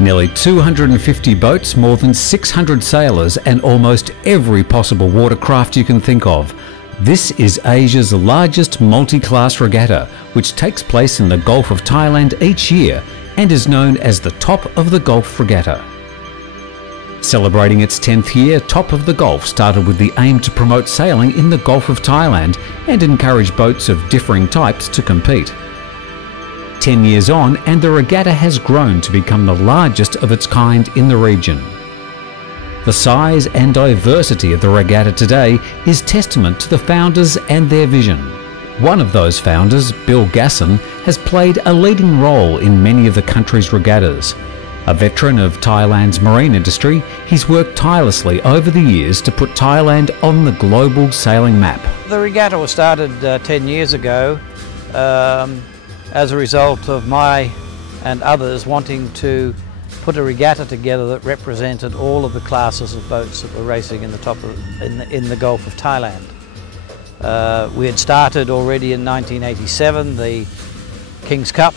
Nearly 250 boats, more than 600 sailors and almost every possible watercraft you can think of. This is Asia's largest multi-class regatta, which takes place in the Gulf of Thailand each year and is known as the Top of the Gulf Regatta. Celebrating its 10th year, Top of the Gulf started with the aim to promote sailing in the Gulf of Thailand and encourage boats of differing types to compete. 10 years on, and the regatta has grown to become the largest of its kind in the region. The size and diversity of the regatta today is testament to the founders and their vision. One of those founders, Bill Gasson, has played a leading role in many of the country's regattas. A veteran of Thailand's marine industry, he's worked tirelessly over the years to put Thailand on the global sailing map. The regatta was started 10 years ago as a result of my and others wanting to put a regatta together that represented all of the classes of boats that were racing in the Gulf of Thailand. We had started already in 1987 the King's Cup,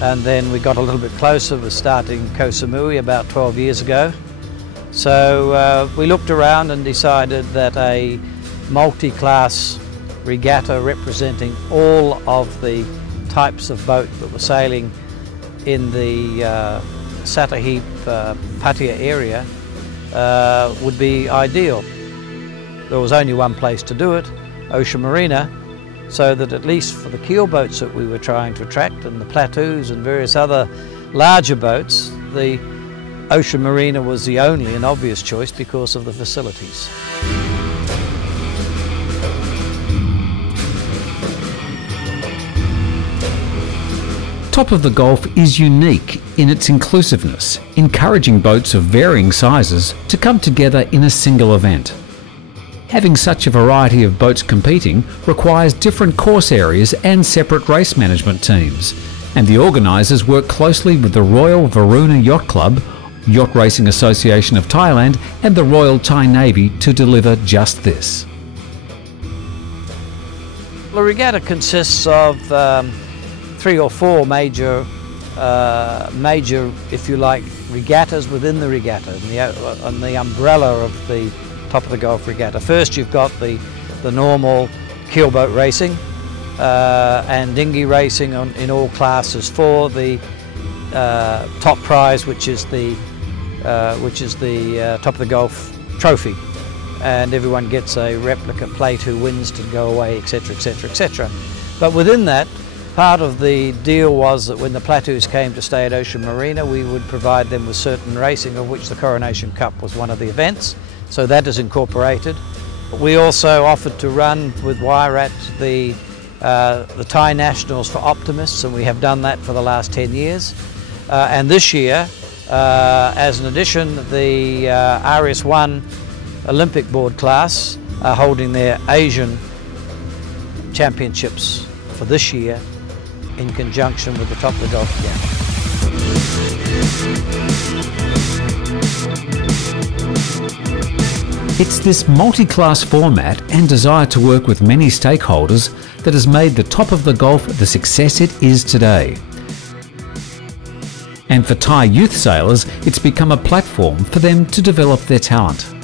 and then we got a little bit closer with starting Koh Samui about 12 years ago. So we looked around and decided that a multi-class regatta representing all of the types of boat that were sailing in the Satahip Pattaya area would be ideal. There was only one place to do it, Ocean Marina, so that at least for the keel boats that we were trying to attract and the plateaus and various other larger boats, the Ocean Marina was the only and obvious choice because of the facilities. Top of the Gulf is unique in its inclusiveness, encouraging boats of varying sizes to come together in a single event. Having such a variety of boats competing requires different course areas and separate race management teams, and the organisers work closely with the Royal Marina Yacht Club, Yacht Racing Association of Thailand and the Royal Thai Navy to deliver just this. The regatta consists of 3 or 4 major, if you like, regattas within the regatta, and the umbrella of the Top of the Gulf Regatta. First you've got the normal keelboat racing and dinghy racing in all classes for the top prize, which is the Top of the Gulf trophy, and everyone gets a replica plate who wins to go away, etc, etc, etc. But within that, part of the deal was that when the plateaus came to stay at Ocean Marina, we would provide them with certain racing, of which the Coronation Cup was one of the events. So that is incorporated. We also offered to run with Wairat the Thai Nationals for optimists, and we have done that for the last 10 years. And this year, as an addition, the RS1 Olympic board class are holding their Asian championships for this year in conjunction with the Top of the Gulf Regatta. It's this multi-class format and desire to work with many stakeholders that has made the Top of the Gulf the success it is today. And for Thai youth sailors, it's become a platform for them to develop their talent.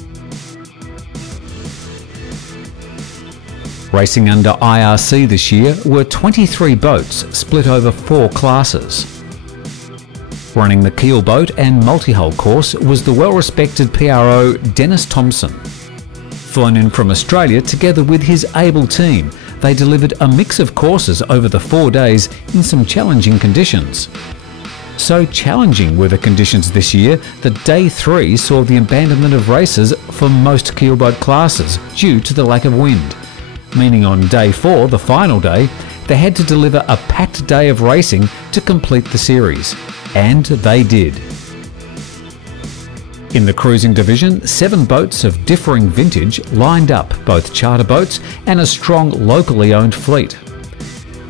Racing under IRC this year were 23 boats split over 4 classes. Running the keel boat and multi-hull course was the well-respected PRO Dennis Thompson. Flown in from Australia together with his able team, they delivered a mix of courses over the 4 days in some challenging conditions. So challenging were the conditions this year that Day 3 saw the abandonment of races for most keelboat classes due to the lack of wind, meaning on Day 4, the final day, they had to deliver a packed day of racing to complete the series. And they did. In the cruising division, 7 boats of differing vintage lined up, both charter boats and a strong locally owned fleet.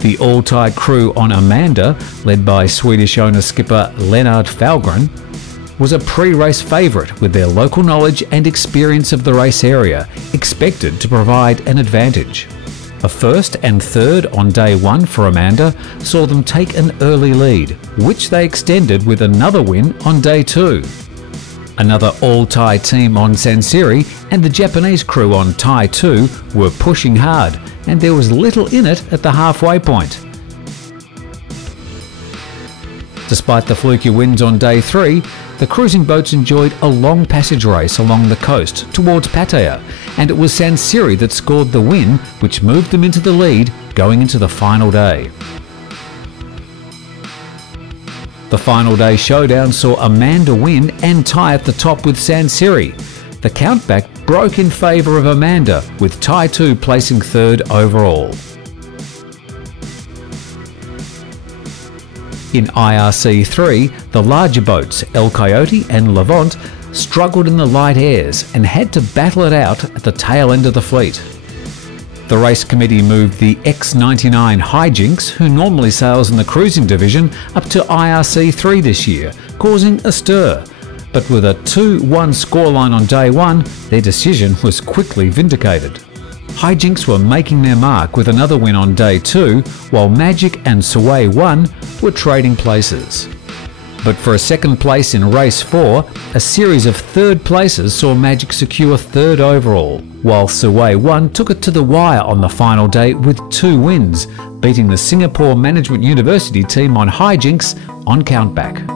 The all-Thai crew on Amanda, led by Swedish owner-skipper Lennart Falgren, was a pre-race favourite with their local knowledge and experience of the race area, expected to provide an advantage. A first and third on day one for Amanda saw them take an early lead, which they extended with another win on day two. Another all-Thai team on Sansiri and the Japanese crew on Thai 2 were pushing hard, and there was little in it at the halfway point. Despite the fluky winds on day 3, the cruising boats enjoyed a long passage race along the coast towards Pattaya, and it was Sansiri that scored the win, which moved them into the lead going into the final day. The final day showdown saw Amanda win and tie at the top with Sansiri. The countback broke in favour of Amanda, with Thai 2 placing third overall. In IRC 3, the larger boats, El Coyote and Levant, struggled in the light airs and had to battle it out at the tail end of the fleet. The race committee moved the X99 Hijinks, who normally sails in the cruising division, up to IRC 3 this year, causing a stir. But with a 2-1 scoreline on day 1, their decision was quickly vindicated. Hijinks were making their mark with another win on day 2, while Magic and Sway 1 were trading places. But for a second place in race 4, a series of third places saw Magic secure third overall, while Sway 1 took it to the wire on the final day with 2 wins, beating the Singapore Management University team on Hijinks on countback.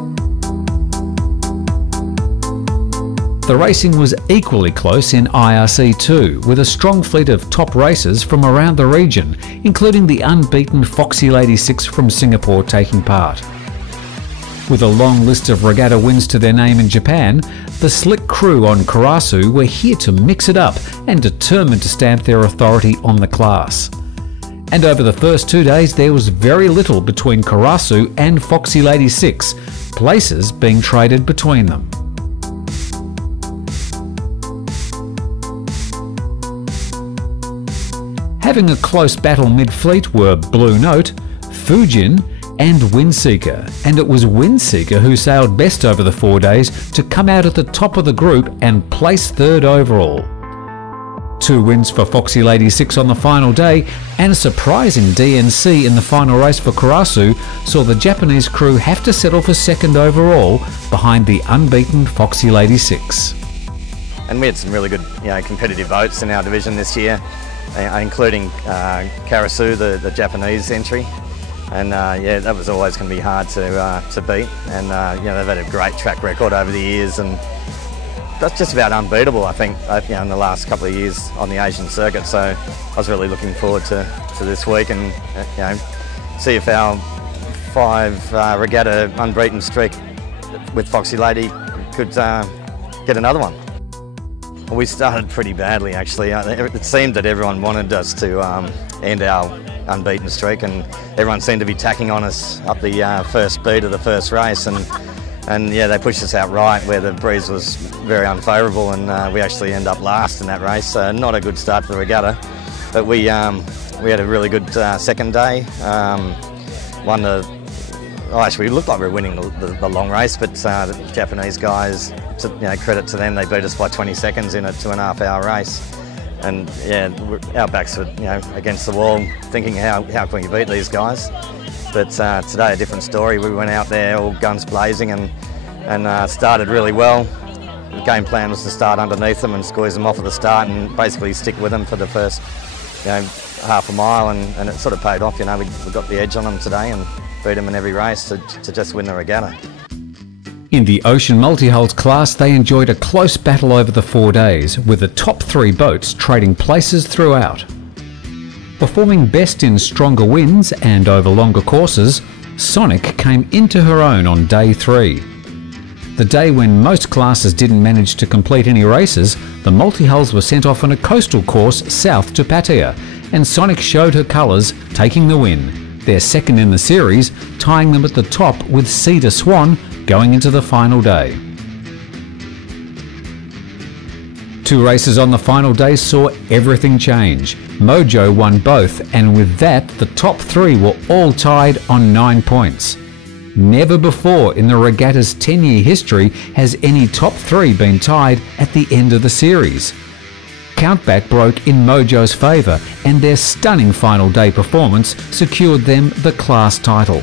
The racing was equally close in IRC 2, with a strong fleet of top racers from around the region, including the unbeaten Foxy Lady 6 from Singapore taking part. With a long list of regatta wins to their name in Japan, the slick crew on Karasu were here to mix it up and determined to stamp their authority on the class. And over the first 2 days there was very little between Karasu and Foxy Lady 6, places being traded between them. Having a close battle mid-fleet were Blue Note, Fujin and Windseeker, and it was Windseeker who sailed best over the 4 days to come out at the top of the group and place third overall. 2 wins for Foxy Lady 6 on the final day, and a surprising DNC in the final race for Karasu saw the Japanese crew have to settle for second overall behind the unbeaten Foxy Lady 6. And we had some really good, competitive boats in our division this year, including Karasu, the Japanese entry. And that was always going to be hard to beat. And they've had a great track record over the years, and that's just about unbeatable, I think, in the last couple of years on the Asian circuit. So I was really looking forward to this week, and see if our 5 regatta unbeaten streak with Foxy Lady could get another one. We started pretty badly, actually. It seemed that everyone wanted us to end our unbeaten streak, and everyone seemed to be tacking on us up the first beat of the first race, and they pushed us out right where the breeze was very unfavourable, and we actually end up last in that race. So not a good start to the regatta, but we had a really good second day. Actually, we looked like we were winning the long race, but the Japanese guys, credit to them, they beat us by 20 seconds in a 2.5 hour race. And our backs were against the wall, thinking how can we beat these guys? But today a different story. We went out there all guns blazing and started really well. The game plan was to start underneath them and squeeze them off at the start and basically stick with them for the first half a mile, and it sort of paid off. We got the edge on them today and beat them in every race to just win the regatta. In the Ocean Multi-Hulls class, they enjoyed a close battle over the 4 days, with the top 3 boats trading places throughout. Performing best in stronger winds and over longer courses, Sonic came into her own on day 3. The day when most classes didn't manage to complete any races, the Multi-Hulls were sent off on a coastal course south to Pattaya, and Sonic showed her colours, taking the win, their second in the series, tying them at the top with Cedar Swan going into the final day. 2 races on the final day saw everything change. Mojo won both, and with that, the top 3 were all tied on 9 points. Never before in the regatta's 10-year history has any top 3 been tied at the end of the series. countback broke in Mojo's favour and their stunning final day performance secured them the class title.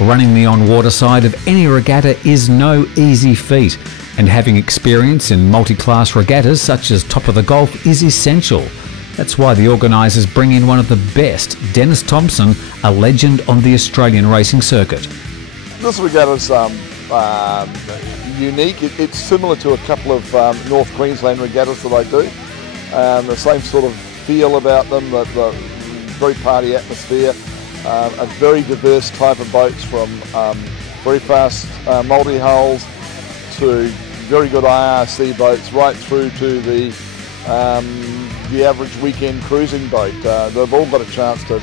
Running the on-water side of any regatta is no easy feat, and having experience in multi-class regattas such as Top of the Gulf is essential. That's why the organisers bring in one of the best, Dennis Thompson, a legend on the Australian racing circuit. This regatta's unique. It's similar to a couple of North Queensland regattas that I do. The same sort of feel about them, the very party atmosphere, a very diverse type of boats, from very fast multi-hulls to very good IRC boats, right through to the average weekend cruising boat. They've all got a chance to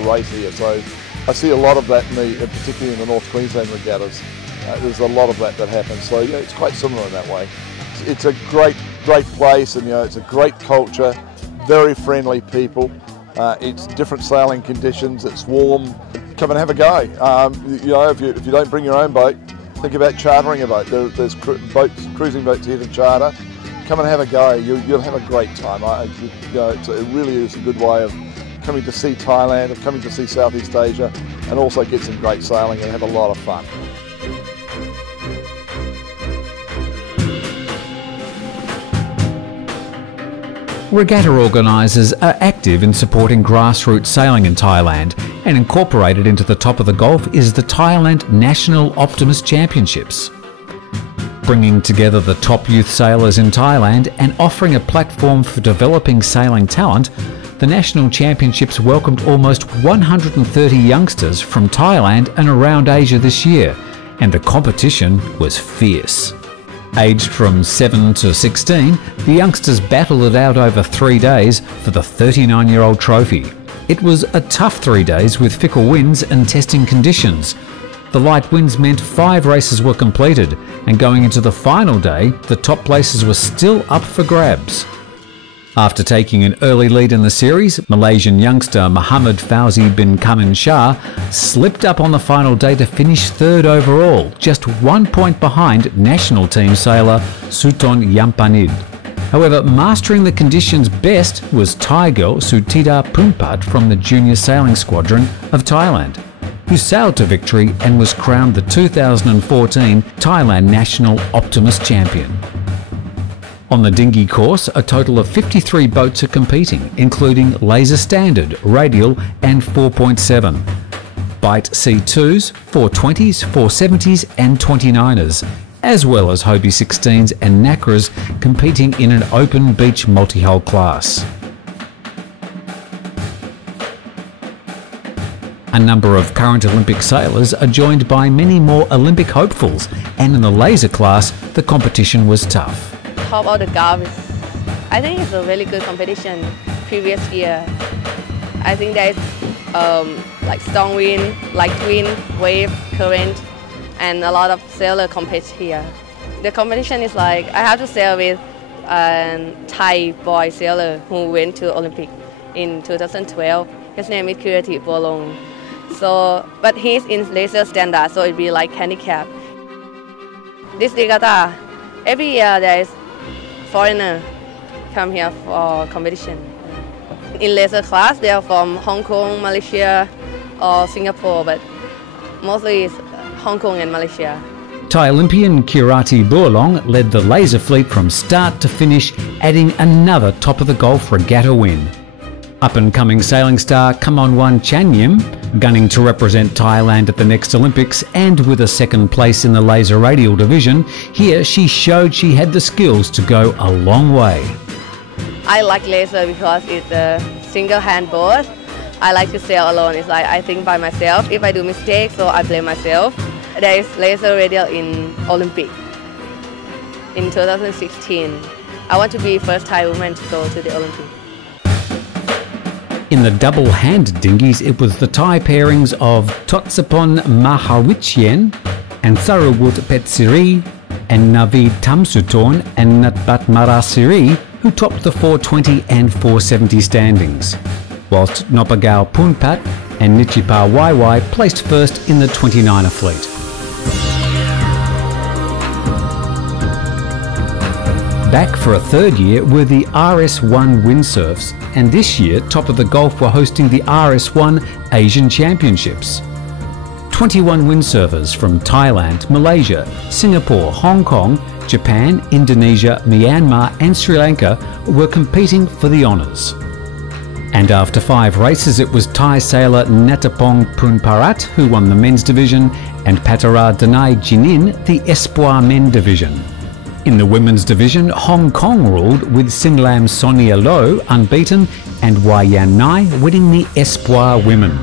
race here, so I see a lot of that, particularly in the North Queensland regattas. There's a lot of that happens, so yeah, it's quite similar in that way. It's a great place, and it's a great culture, very friendly people. It's different sailing conditions, it's warm. Come and have a go. If you don't bring your own boat, think about chartering a boat. There's cruising boats here to charter. Come and have a go. You'll have a great time. It really is a good way of coming to see Thailand, of coming to see Southeast Asia, and also get some great sailing and have a lot of fun. Regatta organisers are active in supporting grassroots sailing in Thailand, and incorporated into the Top of the Gulf is the Thailand National Optimist Championships. Bringing together the top youth sailors in Thailand and offering a platform for developing sailing talent, the National Championships welcomed almost 130 youngsters from Thailand and around Asia this year, and the competition was fierce. Aged from 7 to 16, the youngsters battled it out over 3 days for the 39-year-old trophy. It was a tough 3 days with fickle winds and testing conditions. The light winds meant 5 races were completed, and going into the final day, the top places were still up for grabs. After taking an early lead in the series, Malaysian youngster Muhammad Fauzi bin Kamin Shah slipped up on the final day to finish 3rd overall, just 1 point behind national team sailor Suton Yampanid. However, mastering the conditions best was Thai girl Sutida Pumpat from the Junior Sailing Squadron of Thailand, who sailed to victory and was crowned the 2014 Thailand National Optimist Champion. On the dinghy course, a total of 53 boats are competing, including Laser Standard, Radial and 4.7, Bite C2s, 420s, 470s and 29ers, as well as Hobie 16s and Nacras competing in an open beach multi-hull class. A number of current Olympic sailors are joined by many more Olympic hopefuls, and in the laser class, the competition was tough. Top of the Gulf, I think it's a really good competition. Previous year, I think there's like strong wind, light wind, wave, current, and a lot of sailors compete here. The competition is like I have to sail with a Thai boy sailor who went to Olympic in 2012. His name is Kirati Bolong. But he's in laser standard, so it'd be like handicap. This regatta, every year there is foreigner come here for competition. In laser class, they are from Hong Kong, Malaysia, or Singapore, but mostly it's Hong Kong and Malaysia. Thai Olympian Kirati Burlong led the laser fleet from start to finish, adding another Top of the Gulf regatta win. Up-and-coming sailing star Kamonwan Chanyim, gunning to represent Thailand at the next Olympics and with a 2nd place in the laser radial division, here she showed she had the skills to go a long way. I like laser because it's a single-hand boat. I like to sail alone. It's like I think by myself. If I do mistakes, so I blame myself. There is laser radial in Olympic in 2016. I want to be first Thai woman to go to the Olympic. In the double-hand dinghies, it was the Thai pairings of Totsapon Mahawichyen and Sarawut Petsiri and Navid Tamsutorn and Natbat Marasiri who topped the 420 and 470 standings, whilst Nopagao Punpat and Nichipa Waiwai placed first in the 29er fleet. Back for a third year were the RS1 windsurfs, and this year Top of the Gulf were hosting the RS1 Asian Championships. 21 windsurfers from Thailand, Malaysia, Singapore, Hong Kong, Japan, Indonesia, Myanmar and Sri Lanka were competing for the honours. And after 5 races it was Thai sailor Natapong Poonparat who won the men's division and Pattaya Danai Jinin the Espoir men division. In the women's division, Hong Kong ruled with Sinlam Sonia Low unbeaten and Wai Yan Nai winning the Espoir women.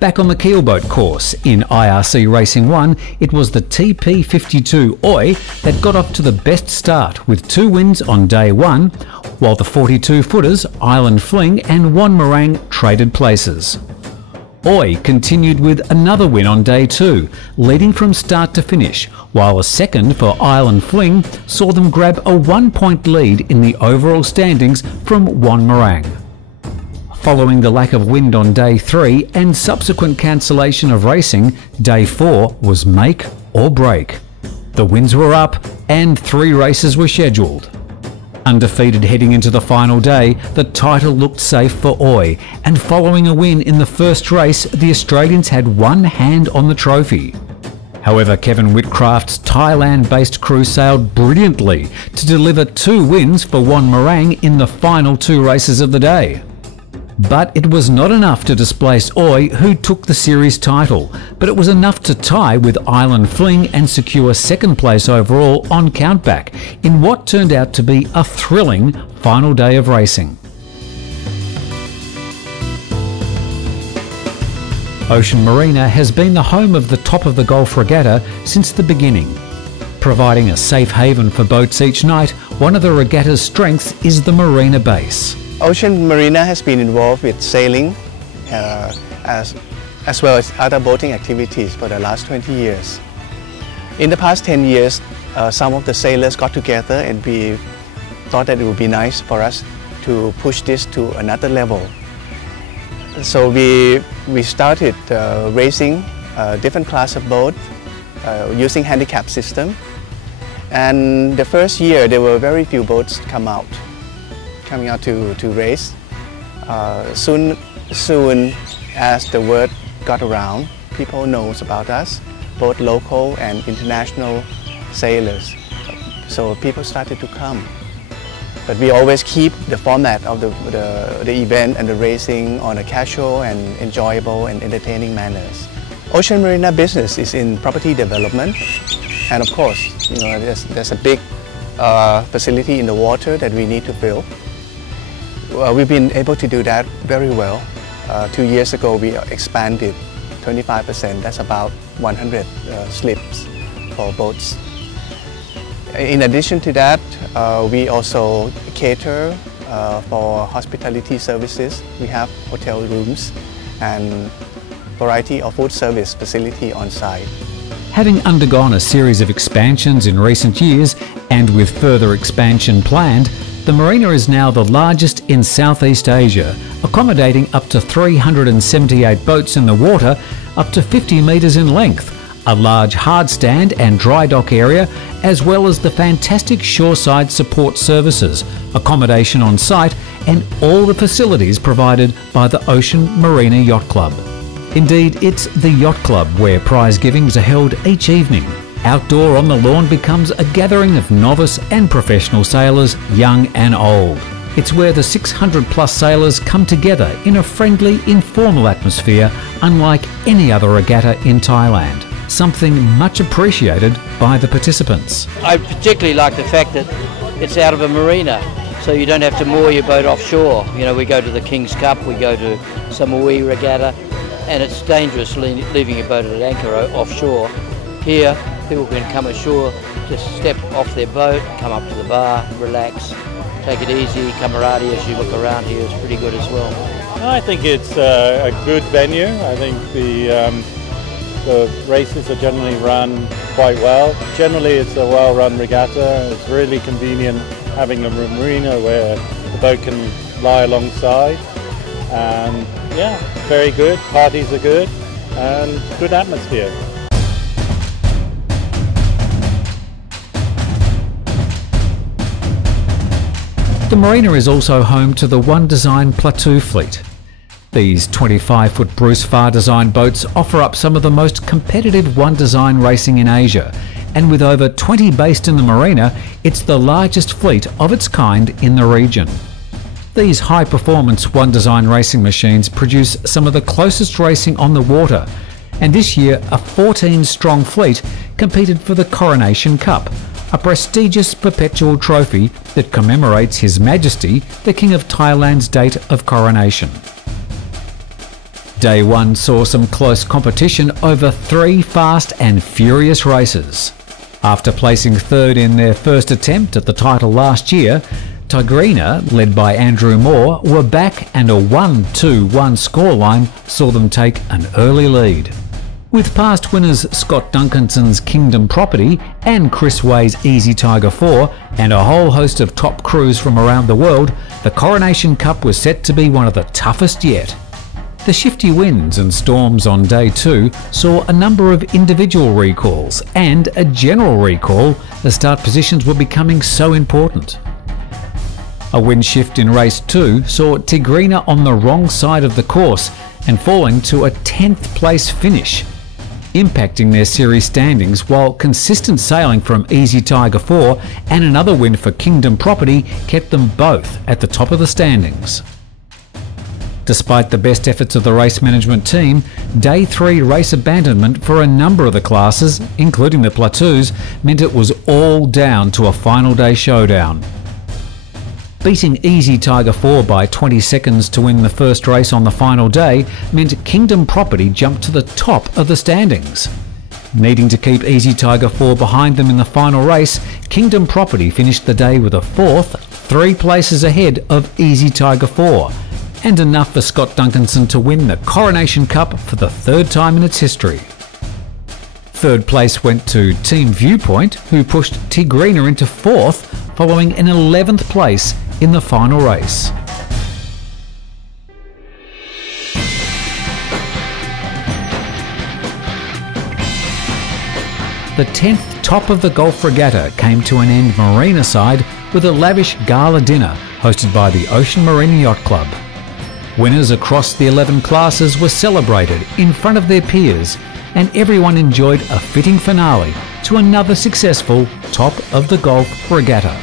Back on the keelboat course in IRC Racing 1, it was the TP52 Oi that got off to the best start with 2 wins on day 1, while the 42-footers Island Fling and Wanmarang traded places. Oi continued with another win on day 2, leading from start to finish, while a second for Island Fling saw them grab a 1-point lead in the overall standings from Wanmarang. Following the lack of wind on day 3 and subsequent cancellation of racing, day 4 was make or break. The winds were up and 3 races were scheduled. Undefeated heading into the final day, the title looked safe for Oi, and following a win in the first race, the Australians had one hand on the trophy. However, Kevin Whitcraft's Thailand-based crew sailed brilliantly to deliver 2 wins for Wanmarang in the final 2 races of the day. But it was not enough to displace Oi, who took the series title, but it was enough to tie with Island Fling and secure 2nd place overall on countback in what turned out to be a thrilling final day of racing. Ocean Marina has been the home of the Top of the Gulf Regatta since the beginning. Providing a safe haven for boats each night, one of the regatta's strengths is the marina base. Ocean Marina has been involved with sailing as well as other boating activities for the last 20 years. In the past 10 years, some of the sailors got together and we thought that it would be nice for us to push this to another level. So we started racing different class of boat using handicap system. And the first year there were very few boats coming out to race. Soon as the word got around, people knows about us, both local and international sailors. So people started to come. But we always keep the format of the event and the racing on a casual and enjoyable and entertaining manners. Ocean Marina business is in property development, and of course, there's a big facility in the water that we need to fill. We've been able to do that very well. 2 years ago, we expanded 25%. That's about 100 slips for boats. In addition to that, we also cater for hospitality services. We have hotel rooms and variety of food service facility on site. Having undergone a series of expansions in recent years and with further expansion planned, the marina is now the largest in Southeast Asia, accommodating up to 378 boats in the water, up to 50 metres in length, a large hard stand and dry dock area, as well as the fantastic shoreside support services, accommodation on site, and all the facilities provided by the Ocean Marina Yacht Club. Indeed, it's the Yacht Club where prize givings are held each evening. Outdoor on the lawn becomes a gathering of novice and professional sailors, young and old. It's where the 600-plus sailors come together in a friendly, informal atmosphere unlike any other regatta in Thailand, something much appreciated by the participants. I particularly like the fact that it's out of a marina, so you don't have to moor your boat offshore. You know, we go to the King's Cup, we go to Samui Regatta, and it's dangerous leaving your boat at anchor offshore. Here, people can come ashore, just step off their boat, come up to the bar, relax, take it easy. Camaraderie as you look around here is pretty good as well. I think it's a good venue. I think the races are generally run quite well. Generally it's a well-run regatta. It's really convenient having a marina where the boat can lie alongside, and yeah, very good. Parties are good and good atmosphere. The marina is also home to the One Design Plateau fleet. These 25-foot Bruce Farr designed boats offer up some of the most competitive One Design racing in Asia, and with over 20 based in the marina, it's the largest fleet of its kind in the region. These high-performance One Design racing machines produce some of the closest racing on the water, and this year a 14-strong fleet competed for the Coronation Cup, a prestigious perpetual trophy that commemorates His Majesty, the King of Thailand's date of coronation. Day 1 saw some close competition over 3 fast and furious races. After placing third in their first attempt at the title last year, Tigrina, led by Andrew Moore, were back, and a 1-2-1 scoreline saw them take an early lead. With past winners Scott Duncanson's Kingdom Property and Chris Way's Easy Tiger 4 and a whole host of top crews from around the world, the Coronation Cup was set to be one of the toughest yet. The shifty winds and storms on day 2 saw a number of individual recalls and a general recall as start positions were becoming so important. A wind shift in race 2 saw Tigrina on the wrong side of the course and falling to a 10th place finish, impacting their series standings, while consistent sailing from Easy Tiger 4 and another win for Kingdom Property kept them both at the top of the standings. Despite the best efforts of the race management team, Day 3 race abandonment for a number of the classes, including the Plateaus, meant it was all down to a final day showdown. Beating Easy Tiger 4 by 20 seconds to win the first race on the final day meant Kingdom Property jumped to the top of the standings. Needing to keep Easy Tiger 4 behind them in the final race, Kingdom Property finished the day with a 4th, 3 places ahead of Easy Tiger 4, and enough for Scott Duncanson to win the Coronation Cup for the 3rd time in its history. 3rd place went to Team Viewpoint, who pushed Tigrina into 4th following an 11th place in the final race. The 10th top of the Gulf Regatta came to an end marina side with a lavish gala dinner hosted by the Ocean Marina Yacht Club. Winners across the 11 classes were celebrated in front of their peers, and everyone enjoyed a fitting finale to another successful Top of the Gulf Regatta.